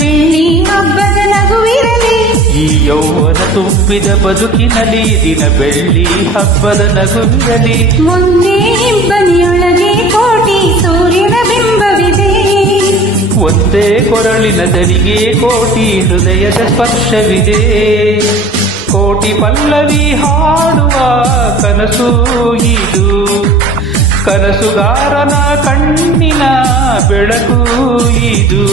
ಬೆಳ್ಳಿ ಹಬ್ಬದ ನಗುವಿರಲಿ. ಈ ಯೌವನ ತುಂಬಿದ ಬದುಕಿನಲ್ಲಿ ದಿನ ಬೆಳ್ಳಿ ಹಬ್ಬದ ನಗುವಿರಲಿ. ಒಂದೇ ಇಬ್ಬನಿಯೊಳಗೆ ಕೋಟಿ ಸೂರ್ಯನ ಬಿಂಬವಿದೆ. ಒಂದೇ ಕೊರಳಿನ ದನಿಗೆ ಕೋಟಿ ಹೃದಯದ ಸ್ಪರ್ಶವಿದೆ. ಕೋಟಿ ಪಲ್ಲವಿ ಹಾಡುವ ಕನಸು ಇದು, ಕನಸುಗಾರನ ಕಣ್ಣಿನ ಬೆಳಕು ಇದು.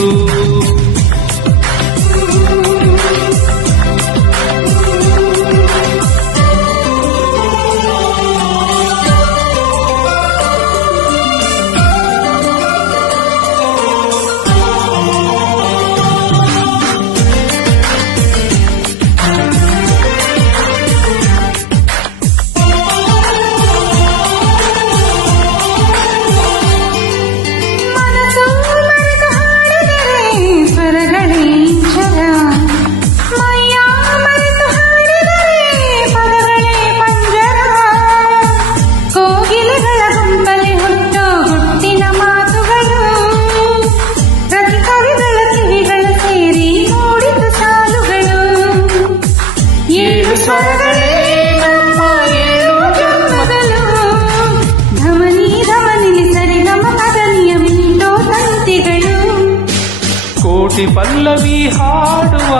ಕೋಟಿ ಪಲ್ಲವಿ ಹಾಡುವ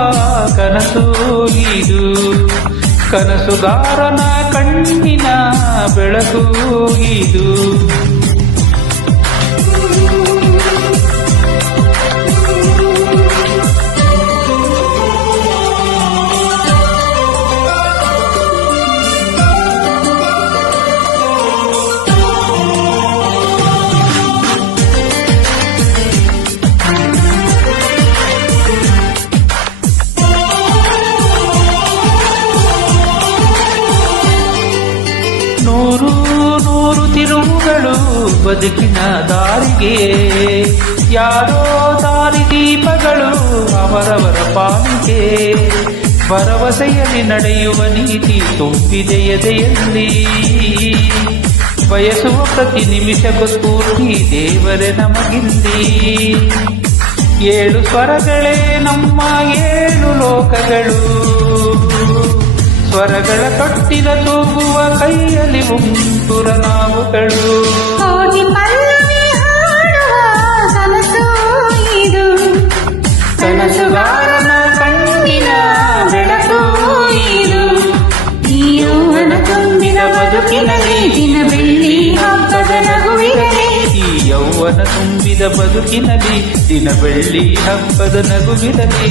ಕನಸು ಇದು, ಕನಸುಗಾರನ ಕಣ್ಣಿನ ಬೆಳಕು ಇದು. ನೂರು ನೂರು ತಿರುವುಗಳು ಬದುಕಿನ ದಾರಿಗೆ, ಯಾರೋ ದಾರಿದೀಪಗಳು ಅವರವರ ಪಾಲಿಗೆ. ಭರವಸೆಯಲ್ಲಿ ನಡೆಯುವ ನೀತಿ ತುಂಬಿದೆ ಎದೆಯಲ್ಲಿ, ಬಯಸುವ ಪ್ರತಿ ನಿಮಿಷಕ್ಕೂ ಸ್ಫೂರ್ತಿ ದೇವರೇ ನಮಗಿಲ್ಲಿ. ಏಳು ಸ್ವರಗಳೇ ನಮ್ಮ ಏಳು ಲೋಕಗಳು, ಸ್ವರಗಳ ತೊಟ್ಟಿಲ ತೂಗುವ ಕೈಯಲ್ಲಿ ಉಂಟುರ ನಾವುಗಳು. ಕೋಟಿ ಪಲ್ಲವಿ ಹಾಡುವ ಕನಸು ಇದು, ಕನಸುಗಾರನ ಕಣ್ಣಿನ ಬೆಳಕು ಇದು. ಈ ಯೌವನ ತುಂಬಿದ ಬದುಕಿನಲ್ಲಿ ದಿನ ಬೆಳ್ಳಿ ಹಬ್ಬದ ನಗುವಿರಲಿ. ಈ ಯೌವನ ತುಂಬಿದ ಬದುಕಿನಲ್ಲಿ ದಿನ ಬೆಳ್ಳಿ ಹಬ್ಬದ ನಗುವಿರಲಿ.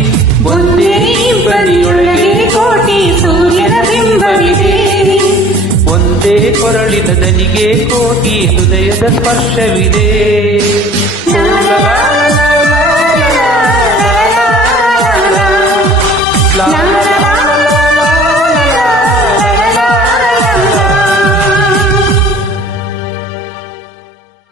ಒಂದೇ ಇಬ್ಬನಿಯೊಳಗೆ ಕೋಟಿ ಸೂರ್ಯನ ಬಿಂಬವಿದೆ. ಒಂದೇ ಕೊರಳಿನ ದನಿಗೆ ಕೋಟಿ ಹೃದಯದ ಸ್ಪರ್ಶವಿದೆ.